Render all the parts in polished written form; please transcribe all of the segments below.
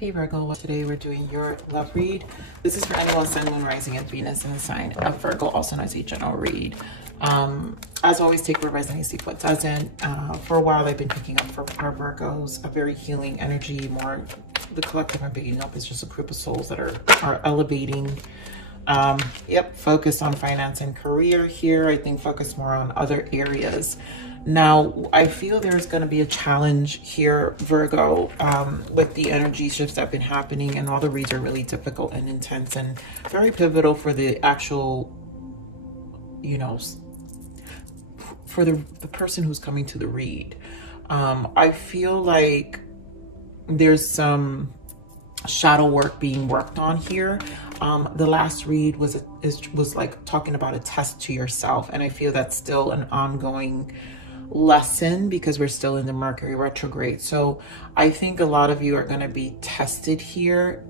Hey Virgo, well, today we're doing your love read. This is for anyone, Sun, Moon, Rising, and Venus in the sign of Virgo, also known as a general read. As always, take what resonates, leave what doesn't. For a while, I've been picking up for our Virgos a very healing energy. More, the collective I'm picking up is just a group of souls that are elevating. Focused on finance and career here. I think focus more on other areas. Now, I feel there's going to be a challenge here, Virgo, with the energy shifts that have been happening, and all the reads are really difficult and intense and very pivotal for the actual, you know, for the person who's coming to the read. I feel like there's some shadow work being worked on here. The last read was like talking about a test to yourself, and I feel that's still an ongoing lesson because we're still in the Mercury retrograde. So I think a lot of you are going to be tested here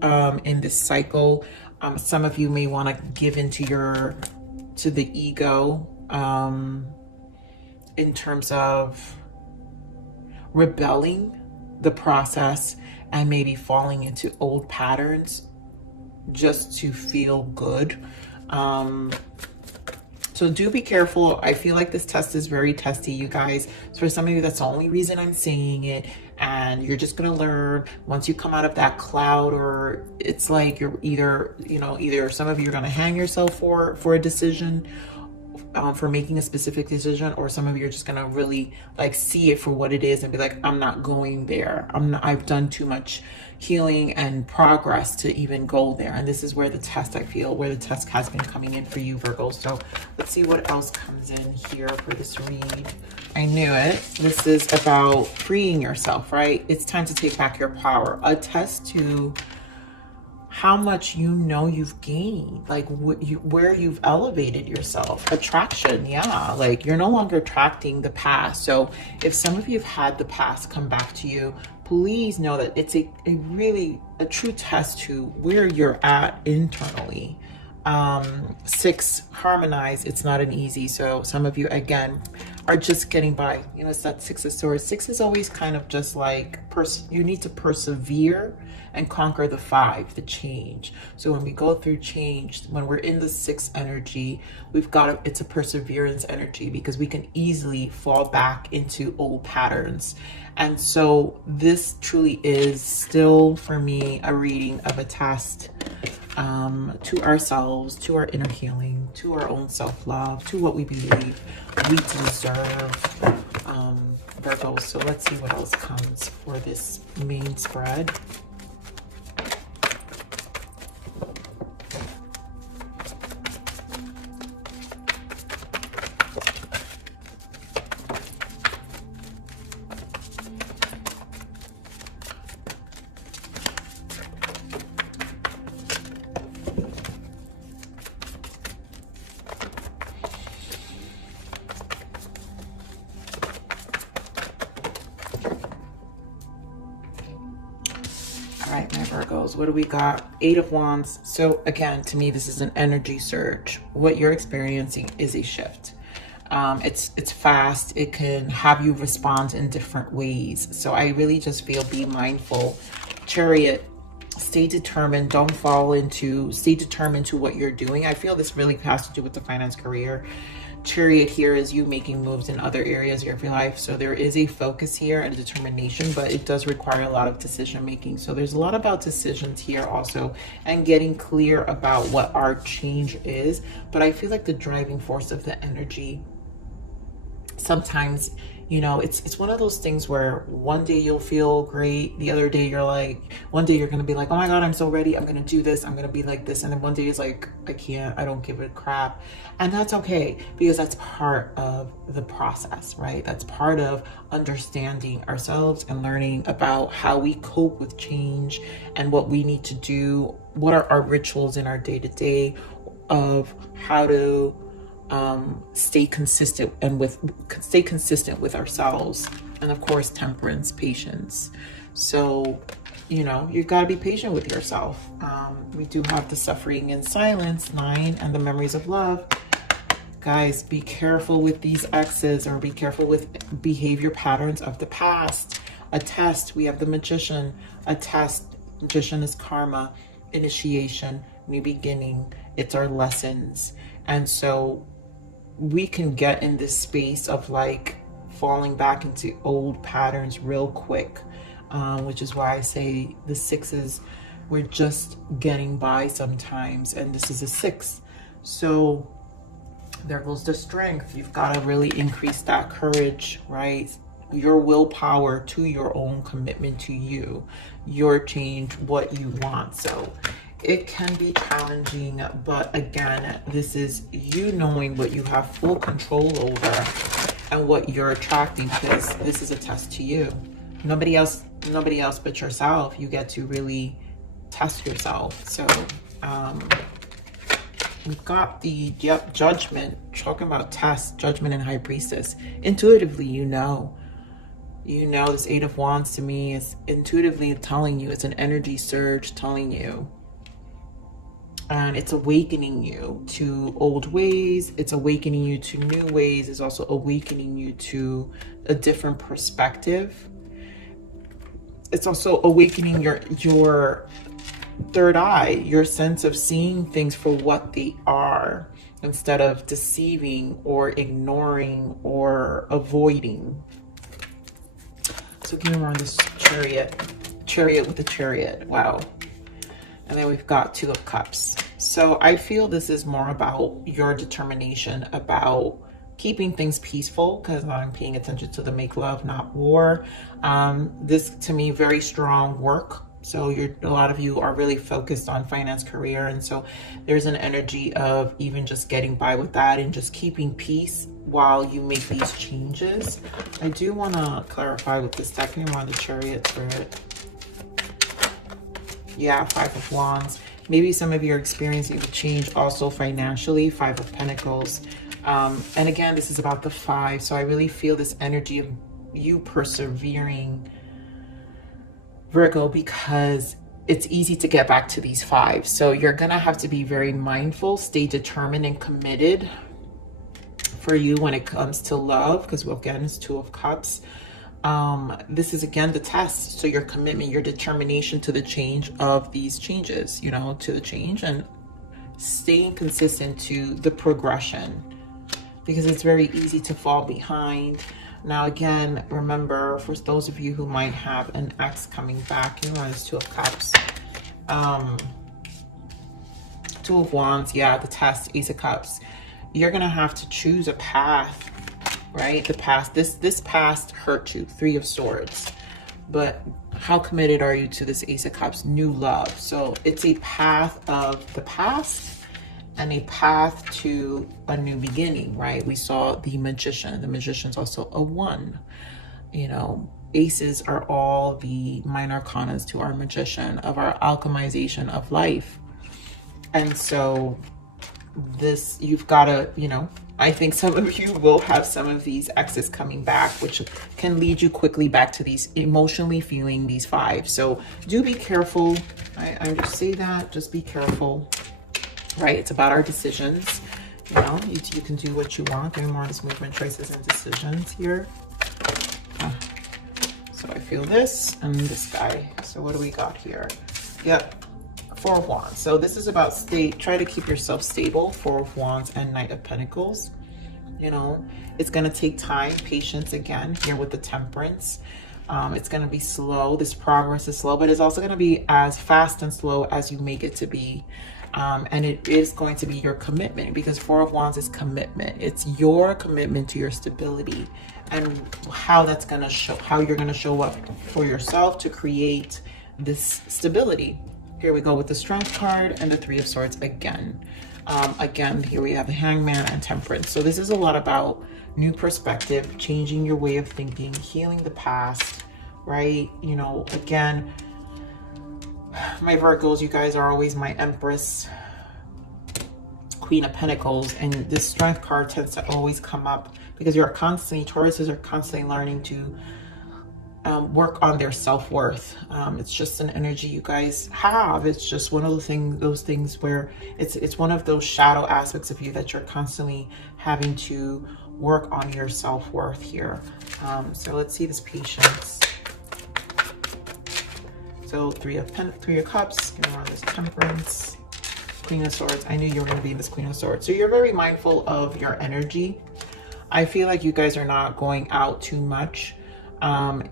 in this cycle. Some of you may want to give into the ego in terms of rebelling the process and maybe falling into old patterns just to feel good. So do be careful. I feel like this test is very testy, you guys. So for some of you, that's the only reason I'm saying it. And you're just going to learn once you come out of that cloud, or it's like you're either some of you are going to hang yourself for a decision, for making a specific decision, or some of you are just going to really like see it for what it is and be like, I'm not going there. I've done too much healing and progress to even go there. And this is where the test, I feel, where the test has been coming in for you, Virgo. So let's see what else comes in here for this read. I knew it. This is about freeing yourself, right? It's time to take back your power. A test to how much you've gained, like where you've elevated yourself. Attraction, yeah, like you're no longer attracting the past. So if some of you have had the past come back to you, please know that it's a true test to where you're at internally. 6, harmonize. It's not an easy. So some of you, again, are just getting by. You know, it's that 6 of Swords. 6 is always kind of just like, you need to persevere and conquer the 5, the change. So when we go through change, when we're in the 6 energy, it's a perseverance energy, because we can easily fall back into old patterns. And so this truly is still, for me, a reading of a test to ourselves, to our inner healing, to our own self-love, to what we believe we deserve, Virgo. So let's see what else comes for this main spread. All right, my Virgos, what do we got? 8 of Wands. So again, to me, this is an energy surge. What you're experiencing is a shift. It's fast. It can have you respond in different ways. So I really just feel, be mindful. Chariot, stay determined. Don't fall into, stay determined to what you're doing. I feel this really has to do with the finance career. Chariot here is you making moves in other areas of your life. So there is a focus here and determination, but it does require a lot of decision making. So there's a lot about decisions here also, and getting clear about what our change is. But I feel like the driving force of the energy, sometimes, you know, it's one of those things where one day you'll feel great, the other day you're like, one day you're gonna be like, oh my God, I'm so ready, I'm gonna do this, I'm gonna be like this, and then one day it's like, I can't, I don't give a crap. And that's okay, because that's part of the process, right? That's part of understanding ourselves and learning about how we cope with change and what we need to do, what are our rituals in our day-to-day of how to stay consistent with ourselves, and of course temperance, patience. So, you know, you got to be patient with yourself. We do have the suffering in silence, 9, and the memories of love. Guys, be careful with these exes, or be careful with behavior patterns of the past. A test, we have the Magician. A test Magician is karma, initiation, new beginning. It's our lessons. And so we can get in this space of like falling back into old patterns real quick, which is why I say the sixes, we're just getting by sometimes, and this is a six. So there goes the strength. You've got to really increase that courage, right? Your willpower to your own commitment to you, your change, what you want. So it can be challenging, but again, this is you knowing what you have full control over and what you're attracting, because this is a test to you. Nobody else but yourself. You get to really test yourself. So we've got the judgment, talking about test, judgment, and high priestess. Intuitively, you know this Eight of Wands to me is intuitively telling you, it's an energy surge telling you, and it's awakening you to old ways. It's awakening you to new ways. It's also awakening you to a different perspective. It's also awakening your third eye, your sense of seeing things for what they are, instead of deceiving or ignoring or avoiding. So give me around this chariot with the chariot. Wow. And then we've got Two of Cups. So I feel this is more about your determination about keeping things peaceful, because I'm paying attention to the make love, not war. This to me, very strong work. So a lot of you are really focused on finance, career. And so there's an energy of even just getting by with that and just keeping peace while you make these changes. I do want to clarify with this second one, the chariot spirit. Yeah, Five of Wands. Maybe some of you are experiencing a change also financially, Five of Pentacles. And again, this is about the five. So I really feel this energy of you persevering, Virgo, because it's easy to get back to these five. So you're going to have to be very mindful, stay determined and committed for you when it comes to love, because again, it's Two of Cups. This is again the test. So your commitment, your determination to the change of these changes, to the change, and staying consistent to the progression, because it's very easy to fall behind. Now, again, remember, for those of you who might have an ex coming back, it's Two of Cups. Two of Wands, yeah, the test, Ace of Cups. You're going to have to choose a path, right? The past, this past hurt you, Three of Swords. But how committed are you to this Ace of Cups, new love? So it's a path of the past and a path to a new beginning, right? We saw the Magician. The Magician's also a one. Aces are all the minor arcanas to our Magician, of our alchemization of life. And so this, you've got to, I think some of you will have some of these exes coming back, which can lead you quickly back to these emotionally feeling these five. So do be careful. I just say that, just be careful. Right, it's about our decisions. You can do what you want. There are more of this movement, choices, and decisions here. So I feel this and this guy. So what do we got here? Yep, Four of Wands. So this is about try to keep yourself stable. Four of Wands and Knight of Pentacles. It's going to take time, patience again here with the Temperance. It's going to be slow. This progress is slow, but it's also going to be as fast and slow as you make it to be. And it is going to be your commitment, because Four of Wands is commitment. It's your commitment to your stability and how that's going to show, how you're going to show up for yourself to create this stability. Here we go with the Strength card and the Three of Swords again. Again, here we have the Hangman and Temperance. So this is a lot about new perspective, changing your way of thinking, healing the past, right? Again, my Virgos, you guys are always my Empress, Queen of Pentacles, and this Strength card tends to always come up because Tauruses are constantly learning to work on their self-worth. It's just an energy you guys have. It's just one of those things where it's one of those shadow aspects of you that you're constantly having to work on your self-worth here. So let's see this patience. So three of cups, you know, this Temperance, Queen of Swords. I knew you were going to be in this Queen of Swords. So you're very mindful of your energy. I feel like you guys are not going out too much.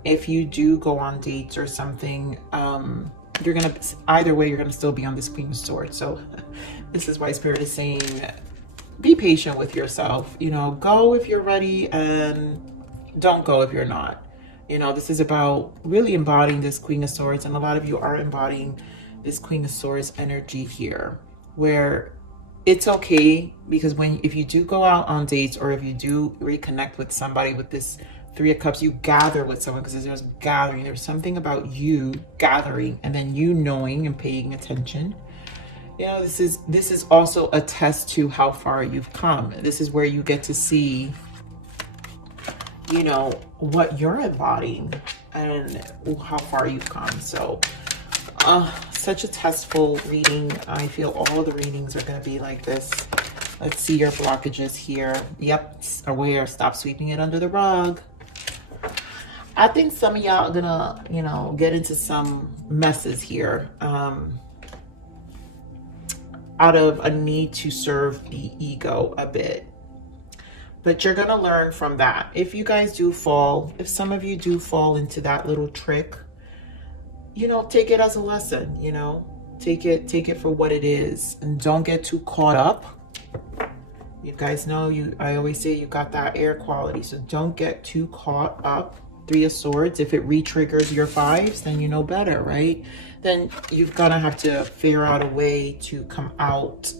If you do go on dates or something, you're going to, either way, you're going to still be on this Queen of Swords. So this is why Spirit is saying, be patient with yourself. You know, go if you're ready and don't go if you're not. You know, this is about really embodying this Queen of Swords. And a lot of you are embodying this Queen of Swords energy here, where it's okay, because if you do go out on dates, or if you do reconnect with somebody with this Three of Cups, you gather with someone, because there's gathering. There's something about you gathering and then you knowing and paying attention. You know, this is also a test to how far you've come. This is where you get to see, you know, what you're embodying and how far you've come. So such a testful reading. I feel all the readings are going to be like this. Let's see your blockages here. Yep, aware. Stop sweeping it under the rug. I think some of y'all are gonna, you know, get into some messes here out of a need to serve the ego a bit. But you're gonna learn from that. If you guys do fall, if some of you do fall into that little trick, you know, take it as a lesson, you know, take it for what it is, and don't get too caught up. You guys know, I always say you got that air quality, so don't get too caught up. Three of Swords, if it re-triggers your fives, then you know better, right? Then you've gotta have to figure out a way to come out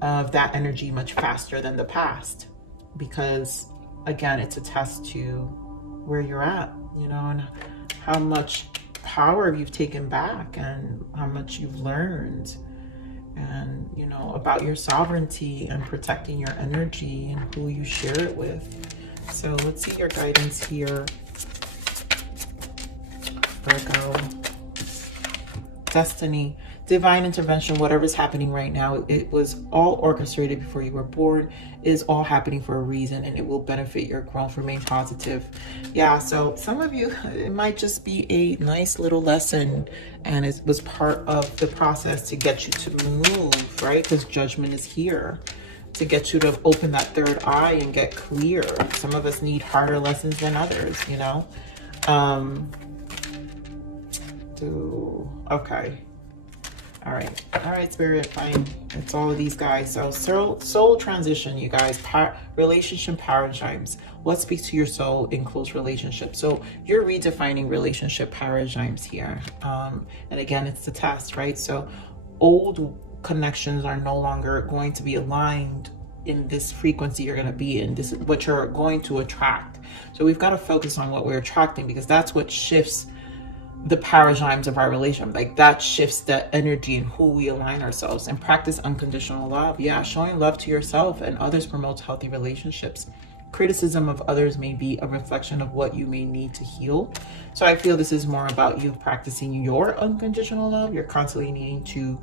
of that energy much faster than the past, because again, it's a test to where you're at, you know, and how much power you've taken back and how much you've learned, and you know, about your sovereignty and protecting your energy and who you share it with. So let's see your guidance here, Virgo. Destiny, divine intervention, whatever's happening right now, it was all orchestrated before you were born, is all happening for a reason, and it will benefit your growth. Remain positive. Yeah, so some of you, it might just be a nice little lesson, and it was part of the process to get you to move, right? Because judgment is here to get you to open that third eye and get clear. Some of us need harder lessons than others, you know. Okay. All right, Spirit, fine. It's all of these guys. So soul transition, you guys. Relationship paradigms. What speaks to your soul in close relationships? So you're redefining relationship paradigms here. And again, it's the test, right? So old connections are no longer going to be aligned in this frequency you're going to be in. This is what you're going to attract. So we've got to focus on what we're attracting, because that's what shifts the paradigms of our relationship. Like that shifts the energy and who we align ourselves. And practice unconditional love. Yeah, showing love to yourself and others promotes healthy relationships. Criticism of others may be a reflection of what you may need to heal. So I feel this is more about you practicing your unconditional love. You're constantly needing to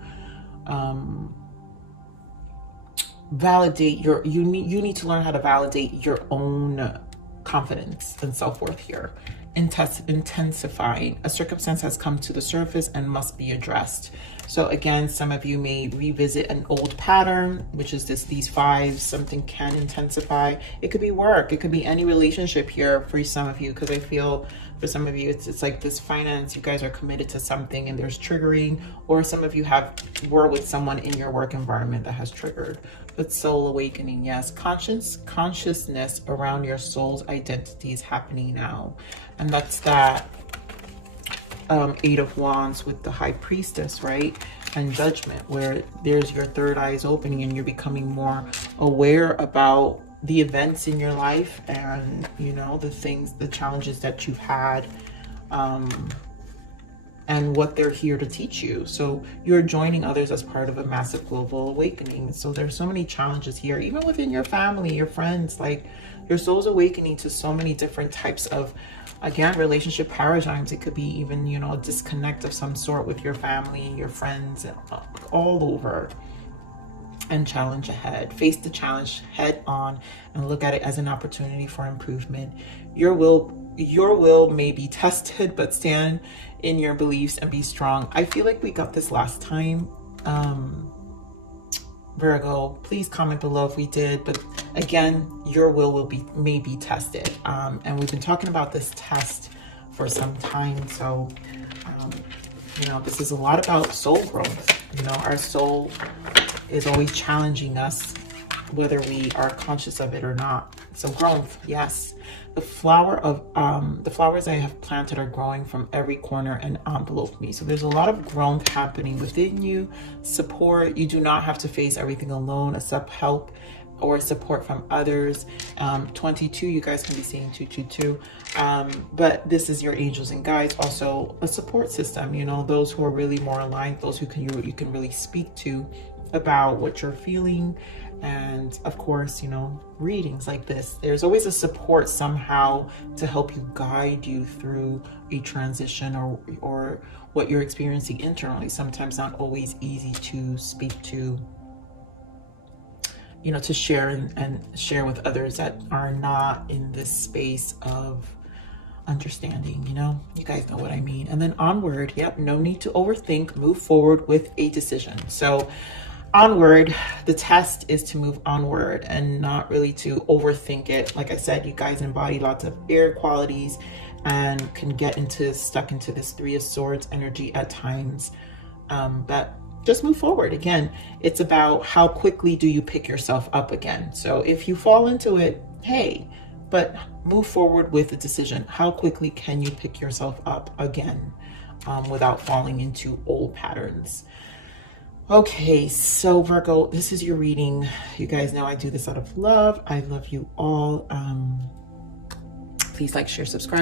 validate you need to learn how to validate your own confidence and self-worth here. Intensifying. A circumstance has come to the surface and must be addressed. So again, some of you may revisit an old pattern, which is these fives. Something can intensify. It could be work. It could be any relationship here for some of you, because I feel for some of you, it's like this finance. You guys are committed to something and there's triggering, or some of you were with someone in your work environment that has triggered. But soul awakening, yes. Consciousness around your soul's identity is happening now. And that's that Eight of Wands with the High Priestess, right? And Judgment, where there's your third eye is opening and you're becoming more aware about the events in your life and, you know, the challenges that you've had, and what they're here to teach you. So you're joining others as part of a massive global awakening. So there's so many challenges here, even within your family, your friends. Like your soul's awakening to so many different types of, again, relationship paradigms. It could be even, you know, a disconnect of some sort with your family, your friends, and all over. And challenge ahead. Face the challenge head on and look at it as an opportunity for improvement. Your will may be tested, but stand in your beliefs and be strong. I feel like we got this last time. Virgo, please comment below if we did, but again, your will may be tested. And we've been talking about this test for some time. So, you know, this is a lot about soul growth. You know, our soul is always challenging us, whether we are conscious of it or not. So growth, yes. The flowers I have planted are growing from every corner and envelope me. So there's a lot of growth happening within you. Support. You do not have to face everything alone. Accept help or support from others. 22, you guys can be seeing 222. But this is your angels and guides. Also a support system, you know, those who are really more aligned, those who you can really speak to about what you're feeling. And of course, you know, readings like this, there's always a support somehow to help you, guide you through a transition or what you're experiencing internally. Sometimes not always easy to speak to, you know, to share and share with others that are not in this space of understanding. You know, you guys know what I mean. And then onward. Yep, no need to overthink, move forward with a decision. So onward, the test is to move onward and not really to overthink it. Like I said, you guys embody lots of air qualities and can get stuck into this 3 of Swords energy at times. But just move forward. Again, it's about how quickly do you pick yourself up again. So if you fall into it, hey, but move forward with a decision. How quickly can you pick yourself up again without falling into old patterns? Okay, so Virgo, this is your reading. You guys know I do this out of love. I love you all. Please like, share, subscribe.